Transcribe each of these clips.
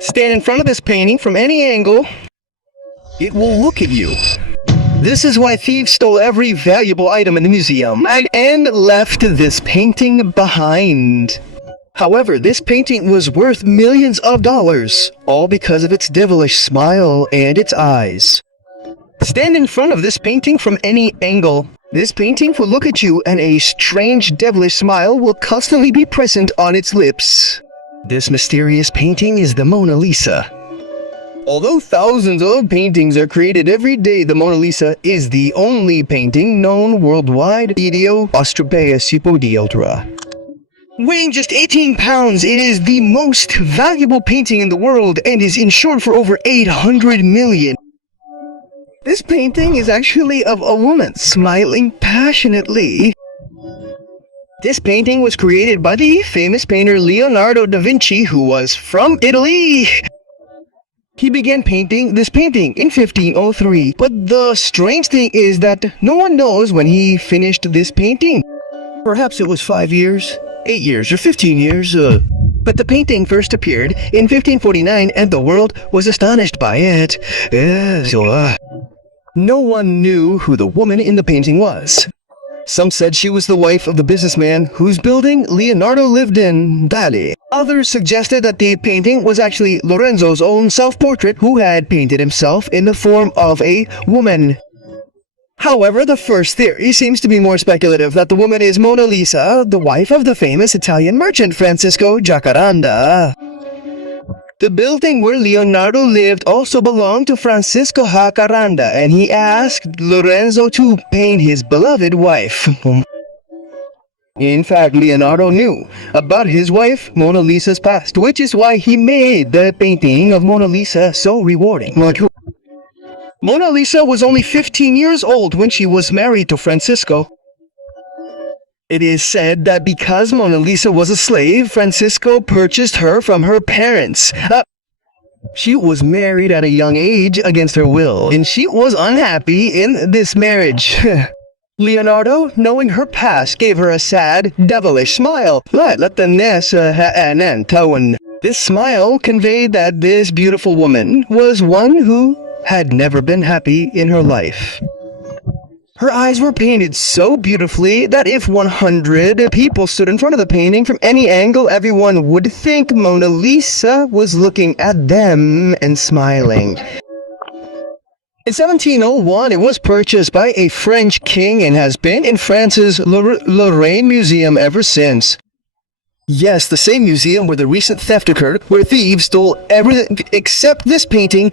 Stand in front of this painting from any angle. It will look at you. This is why thieves stole every valuable item in the museum and left this painting behind. However, this painting was worth millions of dollars, all because of its devilish smile and its eyes. Stand in front of this painting from any angle. This painting will look at you and a strange devilish smile will constantly be present on its lips. This mysterious painting is the Mona Lisa. Although thousands of paintings are created every day, the Mona Lisa is the only painting known worldwide. Weighing just 18 pounds, it is the most valuable painting in the world and is insured for over 800 million. This painting is actually of a woman smiling passionately. This painting was created by the famous painter Leonardo da Vinci, who was from Italy. He began painting this painting in 1503, but the strange thing is that no one knows when he finished this painting. Perhaps it was 5 years, 8 years, or 15 years, but the painting first appeared in 1549 and the world was astonished by it. No one knew who the woman in the painting was. Some said she was the wife of the businessman whose building Leonardo lived in, Dali. Others suggested that the painting was actually Lorenzo's own self-portrait, who had painted himself in the form of a woman. However, the first theory seems to be more speculative, that the woman is Mona Lisa, the wife of the famous Italian merchant Francisco Jacaranda. The building where Leonardo lived also belonged to Francisco Jacaranda, and he asked Lorenzo to paint his beloved wife. In fact, Leonardo knew about his wife Mona Lisa's past, which is why he made the painting of Mona Lisa so rewarding. Mona Lisa was only 15 years old when she was married to Francisco. It is said that because Mona Lisa was a slave, Francisco purchased her from her parents. She was married at a young age against her will, and she was unhappy in this marriage. Leonardo, knowing her past, gave her a sad, devilish smile. This smile conveyed that this beautiful woman was one who had never been happy in her life. Her eyes were painted so beautifully that if 100 people stood in front of the painting from any angle, everyone would think Mona Lisa was looking at them and smiling. In 1701, it was purchased by a French king and has been in France's Lorraine Museum ever since. Yes, the same museum where the recent theft occurred, where thieves stole everything except this painting.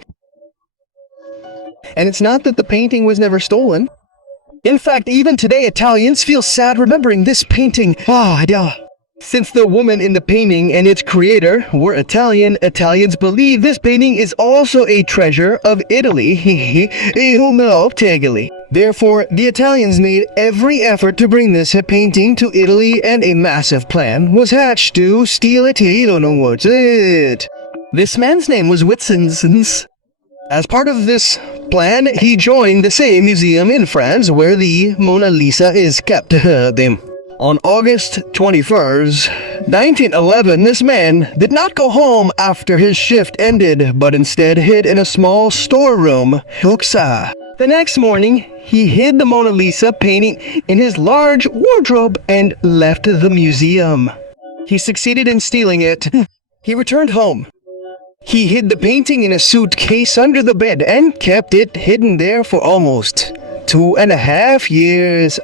And it's not that the painting was never stolen. In fact, even today, Italians feel sad remembering this painting. Since the woman in the painting and its creator were Italian, Italians believe this painting is also a treasure of Italy. Therefore, the Italians made every effort to bring this painting to Italy, and a massive plan was hatched to steal it. This man's name was Whitson. As part of this plan, he joined the same museum in France where the Mona Lisa is kept. On August 21st, 1911, this man did not go home after his shift ended, but instead hid in a small storeroom. The next morning, he hid the Mona Lisa painting in his large wardrobe and left the museum. He succeeded in stealing it. He returned home. He hid the painting in a suitcase under the bed and kept it hidden there for almost 2.5 years.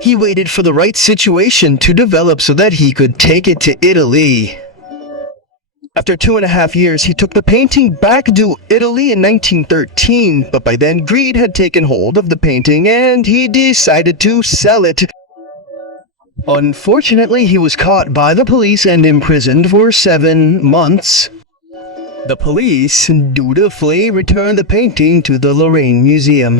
He waited for the right situation to develop so that he could take it to Italy. After 2.5 years, he took the painting back to Italy in 1913, but by then greed had taken hold of the painting and he decided to sell it. Unfortunately, he was caught by the police and imprisoned for 7 months. The police dutifully returned the painting to the Lorraine Museum.